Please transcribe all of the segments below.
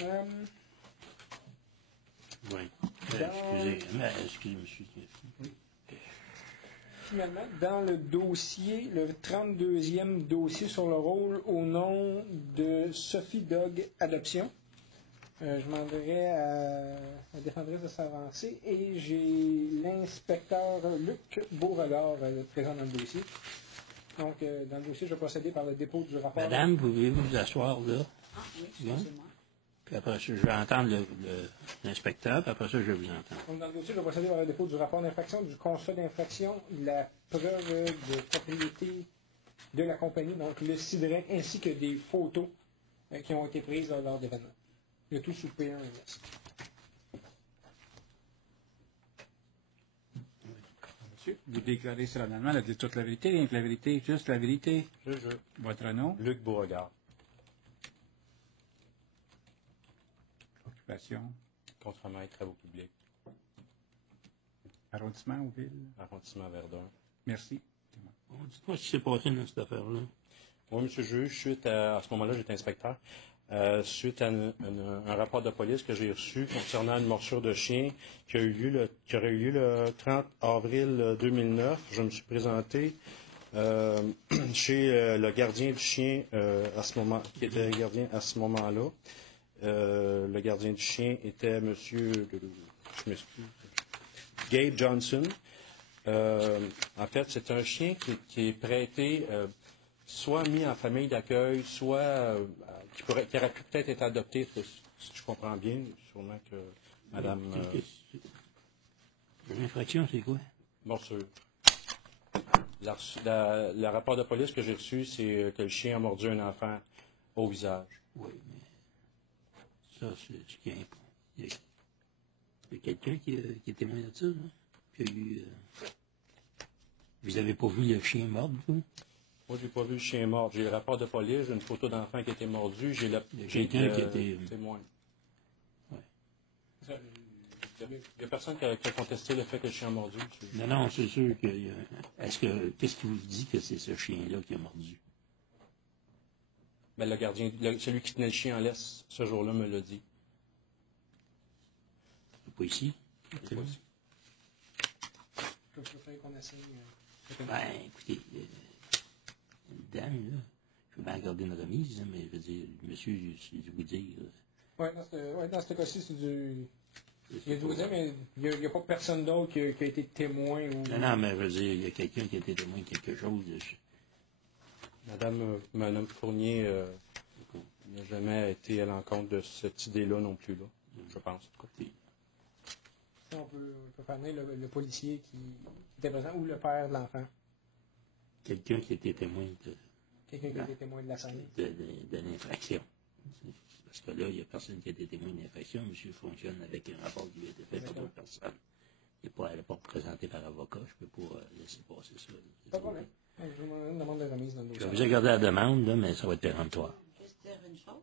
Oui. Excusez, monsieur. Oui. Finalement, dans le dossier, le 32e dossier sur le rôle au nom de Sophie Dog Adoption, je m'en dirais à la défendresse de s'avancer et j'ai l'inspecteur Luc Beauregard présent dans le dossier. Donc, dans le dossier, je vais procéder par le dépôt du rapport. Madame, pouvez-vous vous asseoir là? Ah oui, excusez-moi. Puis après ça, je vais entendre l'inspecteur, puis après ça, je vais vous entendre. Donc, dans le dossier, je vais procéder par le dépôt du rapport d'infraction, du constat d'infraction, la preuve de propriété de la compagnie, donc le CIDREC, ainsi que des photos qui ont été prises lors d'événements. Le tout sous P1-MS. Monsieur, vous déclarez solennellement toute la vérité, rien que la vérité, juste la vérité. Je. Votre nom, Luc Beauregard. occupation, Contremaître, travaux publics, arrondissement ou ville. arrondissement Verdun. Merci. Bon, dites-moi ce qui s'est passé dans cette affaire-là. Oui, monsieur le juge, suite à ce moment-là, j'étais inspecteur. Suite à un rapport de police que j'ai reçu concernant une morsure de chien qui aurait eu lieu le 30 avril 2009, je me suis présenté chez le gardien du chien qui était gardien à ce moment-là. Le gardien du chien était monsieur, je m'excuse, Gabe Johnson. En fait, c'est un chien qui est prêté, soit mis en famille d'accueil, soit qui aurait pu peut-être être adopté, si je comprends bien, sûrement que madame... L'infraction, c'est quoi? Morsure. Le rapport de police que j'ai reçu, c'est que le chien a mordu un enfant au visage. Oui, mais ça, c'est ce qui est... Il y a quelqu'un qui est témoin de ça, là? Puis il y a eu... Vous n'avez pas vu le chien mort, vous? Moi, j'ai pas vu le chien mort. J'ai le rapport de police, j'ai une photo d'enfant qui a été mordu, j'ai quelqu'un qui a été... témoin. Ouais. Il n'y a personne qui a contesté le fait que le chien a mordu. Non, c'est sûr que... Qu'est-ce qui vous dit que c'est ce chien-là qui a mordu? Ben, le gardien, celui qui tenait le chien en laisse, ce jour-là, me l'a dit. C'est pas ici? C'est pas ici. Je préfère qu'on essaye. Ben, écoutez, une dame, là, je veux bien garder une remise, mais je veux dire, monsieur, je vous dire... Oui, dans ce cas-ci, c'est du... Il y a 12 ans, mais il n'y a pas personne d'autre qui a été témoin. Ou... Non, mais je veux dire, il y a quelqu'un qui a été témoin de quelque chose. Madame Fournier n'a jamais été à l'encontre de cette idée-là non plus, là, je pense. Écoutez, On peut faire venir le policier qui était présent ou le père de l'enfant. quelqu'un qui a été témoin Quelqu'un qui a été témoin de la scène. de l'infraction. Parce que là, il n'y a personne qui a été témoin de l'infraction. Monsieur fonctionne avec un rapport qui a été fait par d'autres personnes. Elle n'est pas représentée par avocat. Je ne peux pas laisser passer ça. Pas de problème. Je vous demande une demande de remise dans le Je dossier. vais vous regarder la demande, là, mais ça va être péremptoire. Juste dire une chose.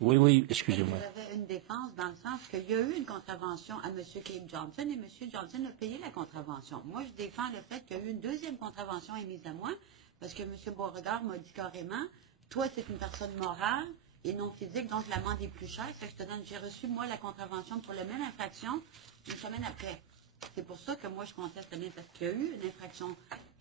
Oui, excusez-moi. Vous avez une défense dans le sens qu'il y a eu une contravention à M. Gabe Johnson et M. Johnson a payé la contravention. Moi, je défends le fait qu'il y a eu une deuxième contravention émise à moi parce que M. Beauregard m'a dit carrément, toi, c'est une personne morale et non physique, donc l'amende est plus chère. C'est que je te donne, j'ai reçu, moi, la contravention pour la même infraction une semaine après. C'est pour ça que moi, je conteste bien, parce qu'il y a eu une infraction.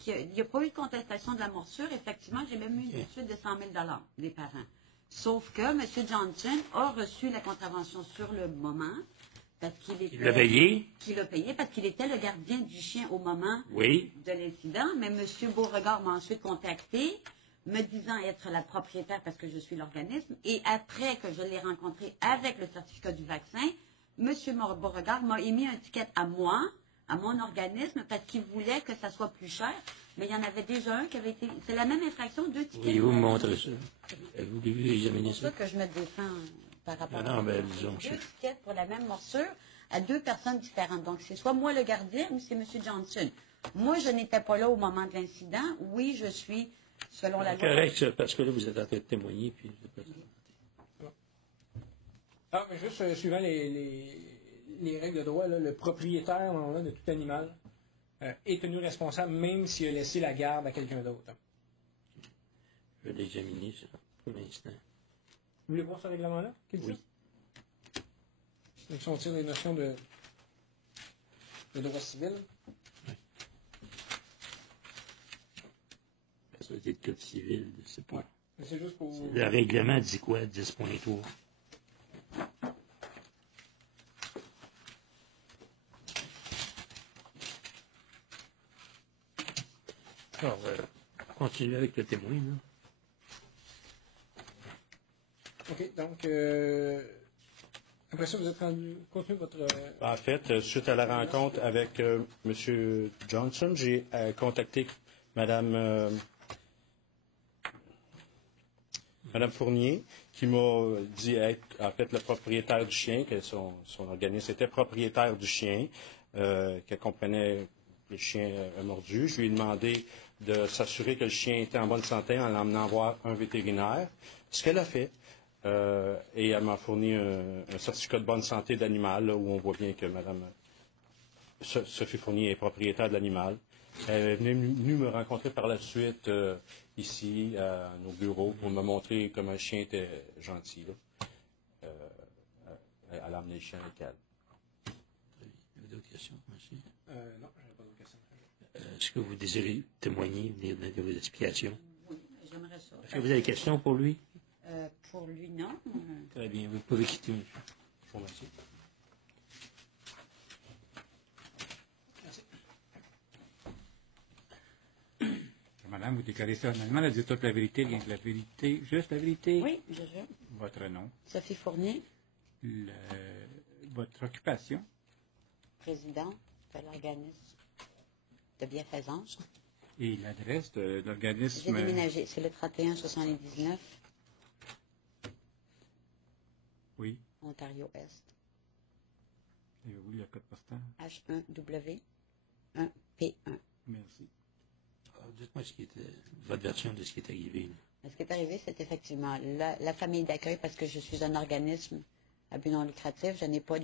Il n'y a pas eu de contestation de la morsure. Effectivement, j'ai même eu une poursuite de 100 000 des parents. Sauf que M. Johnson a reçu la contravention sur le moment, parce qu'il était... Il l'a payé? Qu'il a payé, parce qu'il était le gardien du chien au moment Oui. de l'incident. Mais M. Beauregard m'a ensuite contacté, me disant être la propriétaire parce que je suis l'organisme. Et après que je l'ai rencontré avec le certificat du vaccin, M. Beauregard m'a émis un ticket à moi, à mon organisme, parce qu'il voulait que ça soit plus cher. Mais il y en avait déjà un qui avait été... C'est la même infraction, 2 tickets. Voulez-vous me montrer ça? Voulez-vous examiner C'est pour ça? ça que je me défends par rapport Non, ben, disons, 2 tickets pour la même morsure à 2 personnes différentes. Donc, c'est soit moi le gardien ou c'est M. Johnson. Moi, je n'étais pas là au moment de l'incident. Oui, je suis, selon la loi... Correct, ça, parce que là, vous êtes en train de témoigner, puis vous êtes pas... Ah, mais juste suivant les règles de droit, là, le propriétaire là, de tout animal est tenu responsable même s'il a laissé la garde à quelqu'un d'autre. Je vais l'examiner, ça, pour l'instant. Vous voulez voir ce règlement-là? Oui. Donc, si on tire les notions de droit civil, Ça doit être le code civil, je sais pas. mais c'est juste pour... Le règlement dit quoi, 10.3? Alors, continuez avec le témoin, là. OK, donc, après ça, vous êtes rendu... Continuez votre... En fait, suite à la rencontre avec M. Johnson, j'ai contacté Madame Fournier, qui m'a dit être en fait le propriétaire du chien, que son organisme était propriétaire du chien, qu'elle comprenait le chien mordu. Je lui ai demandé de s'assurer que le chien était en bonne santé en l'emmenant voir un vétérinaire, ce qu'elle a fait. Et elle m'a fourni un certificat de bonne santé d'animal, là, où on voit bien que Mme Sophie Fournier est propriétaire de l'animal. Elle est venue me rencontrer par la suite ici, à nos bureaux, pour me montrer comment le chien était gentil. Là. Elle a emmené le chien avec elle. Vous avez d'autres questions, monsieur? non, je n'avais pas d'autres questions. Est-ce que vous désirez témoigner, venir donner vos explications? Oui, j'aimerais ça. Est-ce que vous avez des questions pour lui? Pour lui, non. Très bien, vous pouvez quitter, monsieur. Je vous remercie. Madame, vous déclarez solennellement la toute la vérité, rien que la vérité, juste la vérité. Oui, je jure. Votre nom, Sophie Fournier, votre occupation, président de l'organisme de bienfaisance. et l'adresse de J'ai l'organisme. déménagé, c'est le 3179, Oui. Ontario-Est, Et oui, le code postal. H1W, 1P1. Merci. Alors, dites-moi ce qui était, votre version de ce qui est arrivé. Là. Ce qui est arrivé, c'est effectivement la famille d'accueil, parce que je suis un organisme à but non lucratif, je n'ai pas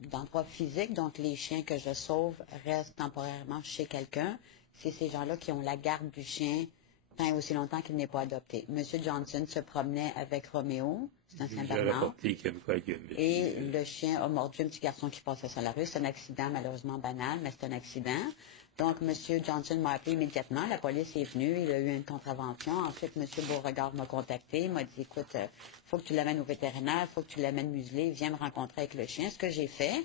d'endroit physique, donc les chiens que je sauve restent temporairement chez quelqu'un. C'est ces gens-là qui ont la garde du chien tant et aussi longtemps qu'il n'est pas adopté. Monsieur Johnson se promenait avec Roméo, c'est un J'ai Saint-Bernard, rapporté comme quoi que... et le chien a mordu un petit garçon qui passait sur la rue. C'est un accident malheureusement banal, mais c'est un accident. Donc, M. Johnson m'a appelé immédiatement. La police est venue. Il a eu une contravention. Ensuite, M. Beauregard m'a contacté. Il m'a dit, écoute, faut que tu l'amènes au vétérinaire, faut que tu l'amènes muselé. Viens me rencontrer avec le chien. Ce que j'ai fait.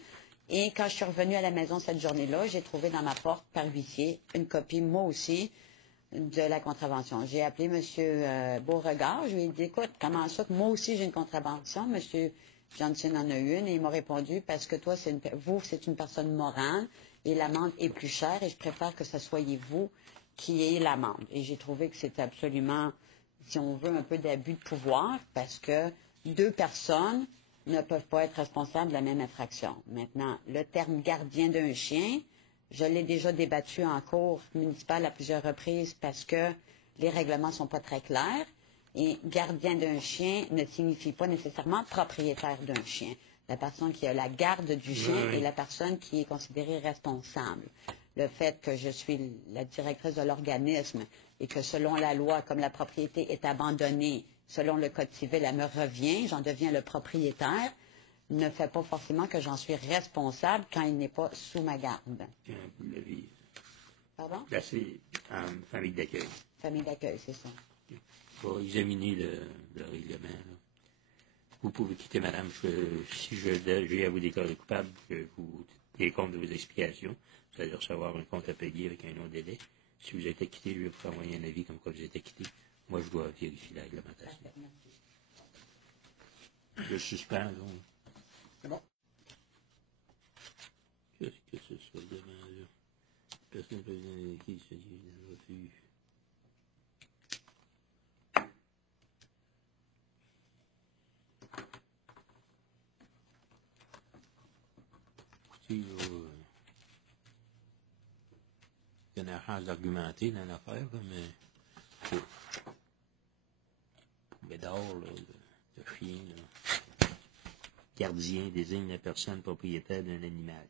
Et quand je suis revenue à la maison cette journée-là, j'ai trouvé dans ma porte, par huissier, une copie, moi aussi, de la contravention. J'ai appelé M. Beauregard. Je lui ai dit, écoute, comment ça que moi aussi j'ai une contravention? M. Johnson en a une. Et il m'a répondu, parce que toi, c'est une personne morale. Et l'amende est plus chère et je préfère que ce soyez vous qui ayez l'amende. Et j'ai trouvé que c'était absolument, si on veut, un peu d'abus de pouvoir parce que deux personnes ne peuvent pas être responsables de la même infraction. Maintenant, le terme gardien d'un chien, je l'ai déjà débattu en cour municipale à plusieurs reprises parce que les règlements ne sont pas très clairs. Et gardien d'un chien ne signifie pas nécessairement propriétaire d'un chien. La personne qui a la garde du chien est la personne qui est considérée responsable. Le fait que je suis la directrice de l'organisme et que selon la loi, comme la propriété est abandonnée, selon le Code civil, elle me revient, j'en deviens le propriétaire, ne fait pas forcément que j'en suis responsable quand il n'est pas sous ma garde. Quand vous l'avez Pardon? placé en famille d'accueil. Famille d'accueil, c'est ça. On va examiner le règlement. Là. Vous pouvez quitter, madame, si j'ai à vous déclarer coupable, que vous tenez compte de vos explications, vous allez recevoir un compte à payer avec un long délai. Si vous êtes acquitté, je vais vous envoyer un avis comme quoi vous êtes acquitté. Moi, je dois vérifier la réglementation. Parfait, merci. Je suspends, donc. C'est bon. Qu'est-ce que ce soit devant là? Personne ne peut venir qui se dit dans le refuge. Il y a une chance d'argumenter dans l'affaire, mais Bédard, le chien, là, gardien désigne la personne propriétaire d'un animal.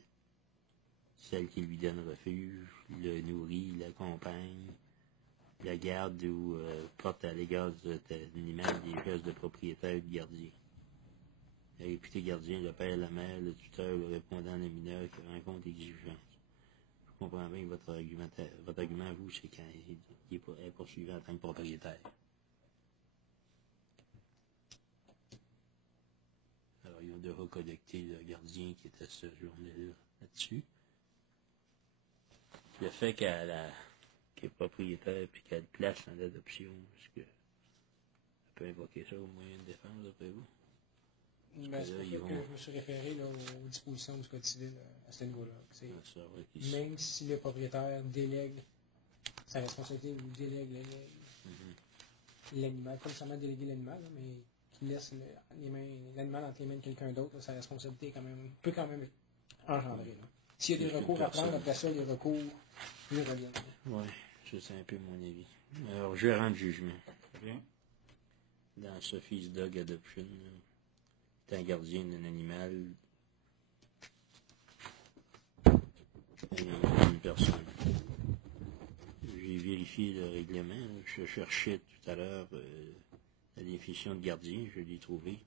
Celle qui lui donne refuge, le nourrit, l'accompagne, la garde ou porte à l'égard de cet animal des gestes de propriétaire ou de gardien. Le réputé gardien, le père, la mère, le tuteur, le répondant, le mineur qui rencontre l'exigence. Je comprends bien que votre argument à vous, c'est qu'il est poursuivi en tant que propriétaire. Alors, ils ont déjà collecté le gardien qui était ce journée-là là-dessus. Le fait qu'elle est propriétaire puis qu'elle place en adoption, est-ce que ça peut invoquer ça au moyen de défense, d'après vous? Ben, c'est pour ça que je me suis référé là, aux dispositions du Code civil à ce niveau-là. Même si le propriétaire délègue sa responsabilité ou délègue l'animal, pas nécessairement déléguer l'animal, mais qu'il laisse l'animal entre les mains de quelqu'un d'autre, là, sa responsabilité peut quand même être engendrée. S'il y a des recours à prendre, après ça, les recours lui reviennent. Oui, c'est un peu mon avis. Alors, je vais rendre jugement. Bien. Dans Sophie's Dog Adoption, c'est un gardien d'un animal et une personne. J'ai vérifié le règlement. Je cherchais tout à l'heure la définition de gardien, je l'ai trouvé.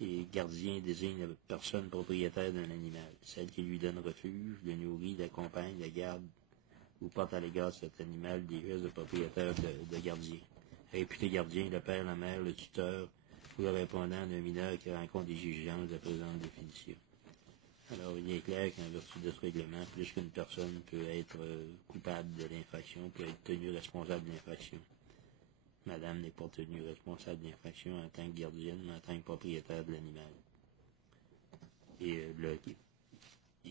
Et gardien désigne la personne propriétaire d'un animal, celle qui lui donne refuge, le nourrit, l'accompagne, la garde ou porte à l'égard de cet animal des gestes de propriétaire de gardien. Réputé gardien, le père, la mère, le tuteur ou le répondant d'un mineur qui rencontre des exigences de la présente définition. Alors, il est clair qu'en vertu de ce règlement, plus qu'une personne peut être coupable de l'infraction, peut être tenue responsable de l'infraction. Madame n'est pas tenue responsable de l'infraction en tant que gardienne, mais en tant que propriétaire de l'animal. Et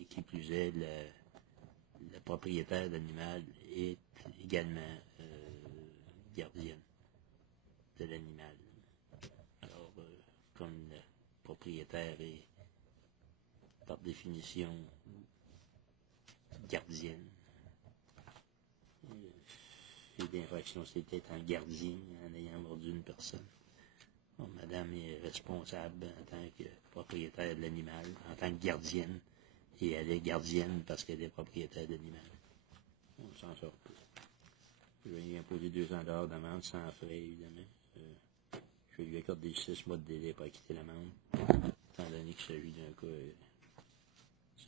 qui plus est, le propriétaire de l'animal est également gardienne de l'animal. Alors, comme le propriétaire est, par définition, gardienne, d'infraction, c'était un gardien en ayant mordu une personne. Bon, madame est responsable en tant que propriétaire de l'animal, en tant que gardienne, et elle est gardienne parce qu'elle est propriétaire de l'animal. On s'en sort pas. Je vais lui imposer 200 $ d'amende sans frais, évidemment. Je vais lui accorder 6 mois de délai pour acquitter l'amende, étant donné qu'il s'agit d'un cas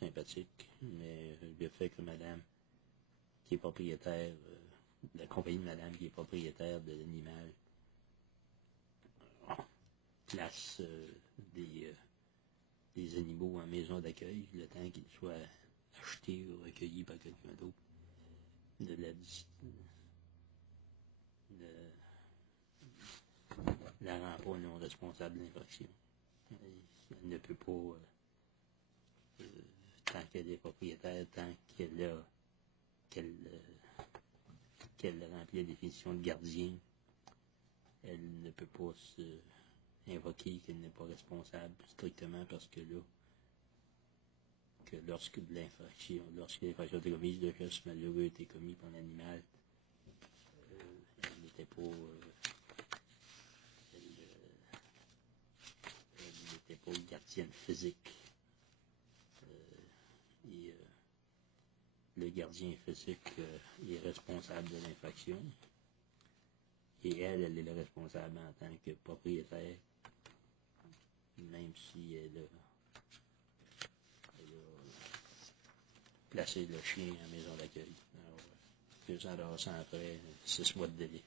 sympathique, mais le fait que madame, qui est propriétaire, la compagnie de madame qui est propriétaire de l'animal, place des animaux en maison d'accueil, le temps qu'ils soient achetés ou recueillis par quelqu'un d'autre, la rend pas non responsable de l'infraction. Elle ne peut pas, tant qu'elle est propriétaire, tant qu'elle remplit la définition de gardien, elle ne peut pas invoquer qu'elle n'est pas responsable strictement parce que là, que lorsque l'infraction était commise, le geste malheureux était commis par l'animal, elle n'était pas gardienne physique. Le gardien physique est responsable de l'infraction et elle est le responsable en tant que propriétaire, même si elle a placé le chien en maison d'accueil. Alors, 200 $ sans frais, 6 mois de délai.